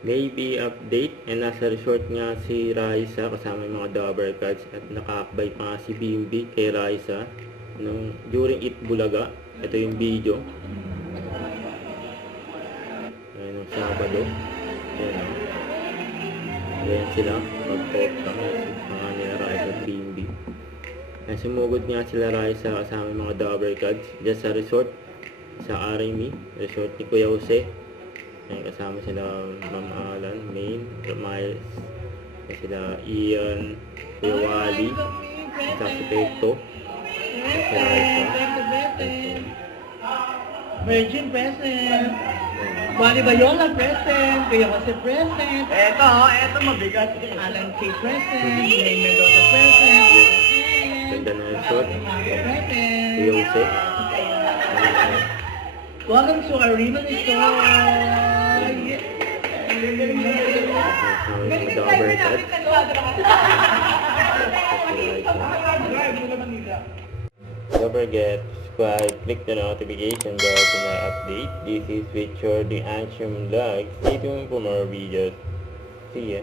Maybe update, and nasa resort nga si Raisa kasama yung mga Dabber Cats at nakakabay pa nga si Bimbi kay Raisa during Eat Bulaga. Ito yung video. Ayan yung Sabado. Ayan sila. Magpota mga nila Raisa at Bimbi. Ayan, sumugod nga sila Raisa kasama yung mga Dabber Cats dyan sa resort sa Arimi, resort ni Kuya Jose. Ayan, kasama sila Ma'am Alan, Maine, Miles, sila Ian, Kuya Wally, sa si Pekto, si Raisa, Virgin present. Wally Bayola present. Kuya Jose present. Eto mabigat. Alan K present. May Mendoza present. ganda na resort, Present. Kuya Jose. Welcome to Arima Resort. Dabber Cats. Don't forget to subscribe, click the notification bell for my update. This is Victor the Ancient Vlog. Stay tuned for more videos. See ya.